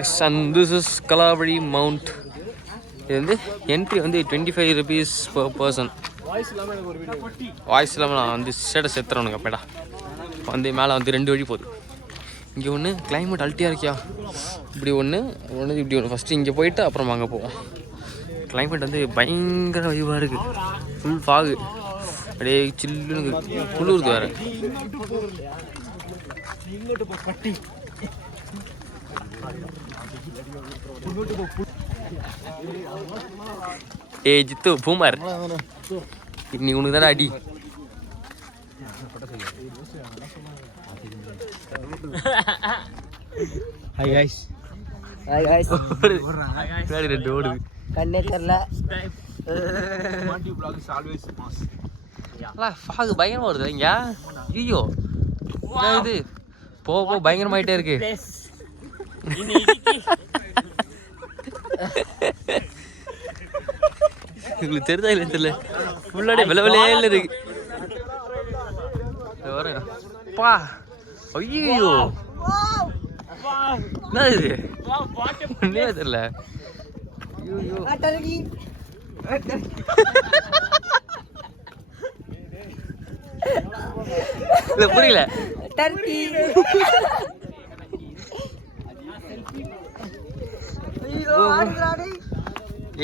And this is Kalavari Mount. இது வந்து entry வந்து 25 rupees per person. வாய்ஸ் இல்லாமல் நான் வந்து ஸ்டேட்டஸ் எடுத்துறேனுங்க அப்படா வந்து மேலே வந்து 2 வழி போகுது. இங்கே ஒன்று கிளைமேட் அல்ட்டியாக இருக்கியா, இப்படி ஒன்று இப்படி ஒன்று. ஃபஸ்ட்டு இங்கே போயிட்டு அப்புறம் அங்கே போவோம். கிளைமேட் வந்து பயங்கர வைவாக இருக்குது. ஃபுல் ஃபாகு, அப்படியே சில்லுன்னு குளிருது வேறு. ஏய் ஜித்து பூமர், இன்னி உனக்கு தானே அடி. ஹாய் गाइस பின்னாடி 2 ஓடுது. கண்ணே தெரியல. Motovlogs always mass. ஃபாகு பயங்கரமாக வருது இங்க. ஐயோ இது போக பயங்கரமாயிட்டே இருக்கு. உங்களுக்கு தெரிதா இல்லை தெரியல, ஃபுல்லாடே விளவிலையில இருக்கு. பா ஐயோ என்ன இது ஒன்னே தெரியல. புரியல.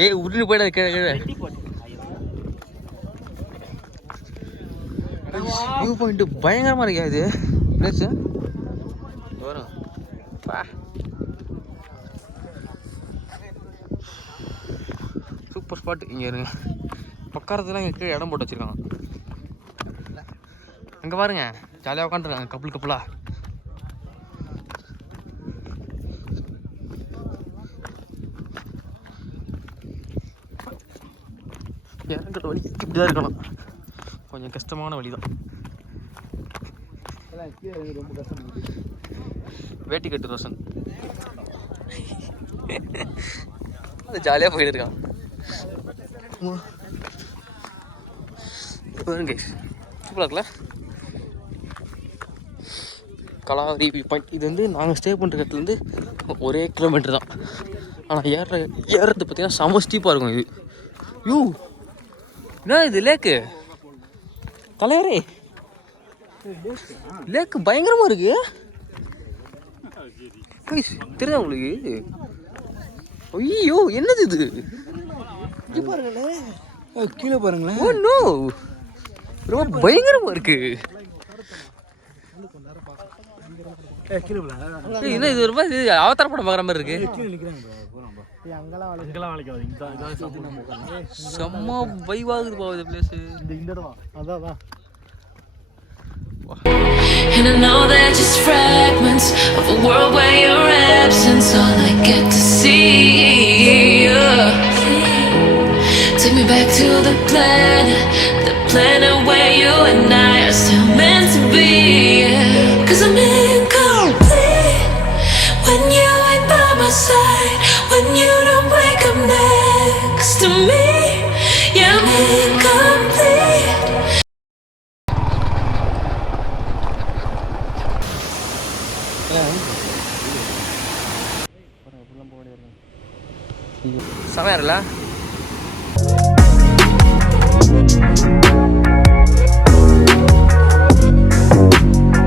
ஏய் உருண்டு போயிட கீழே கீழே. வியூ பாயிண்ட் பயங்கரமா இருக்கா இது பிளேஸ். வரும் சூப்பர் ஸ்பாட். இங்கே இருங்க, பக்கத்துலாம் இங்கே கீழே இடம் போட்டு வச்சுருக்காங்க. அங்கே பாருங்க, ஜாலியாக உட்காந்துருக்காங்க கப்பலா. இறங்குற வழி இப்படி தான் இருக்கணும், கொஞ்சம் கஷ்டமான வழி தான். ரொம்ப கஷ்டம். வேட்டி கட்டு ரோஷன் அது ஜாலியாக போயிட்டு இருக்கான். சூப்பராக இருக்குல்ல கலாவரி வியூ பாயிண்ட். இது வந்து நாங்கள் ஸ்டே பண்ணுற இடத்துலேருந்து 1 கிலோமீட்டர் தான். ஆனால் ஏறுறது பார்த்தீங்கன்னா செம ஸ்டீப்பாக இருக்கும். இது யூ என்ன இது லேக்கு கலையரே, லேக்கு பயங்கரமாக இருக்கு. தெரியுதா உங்களுக்கு? ஐயோ என்னது இது, பாருங்களேன், கீழே பாருங்களேன். ஓ நோ, ரொம்ப பயங்கரமாக இருக்கு. என்ன இது ரொம்ப இது அவதார படம் பார்க்குற மாதிரி இருக்கு. செம்ம வைவாகுது பாவம் இந்த place. And I know they're just fragments of a world where your absence all I get to see. Take me back to the planet where you and I are still meant to be. 'Cause I'm incomplete when you ain't by my side, when you don't wake up next to me. Yeah, I'm incomplete. செமையா இருக்குல்ல?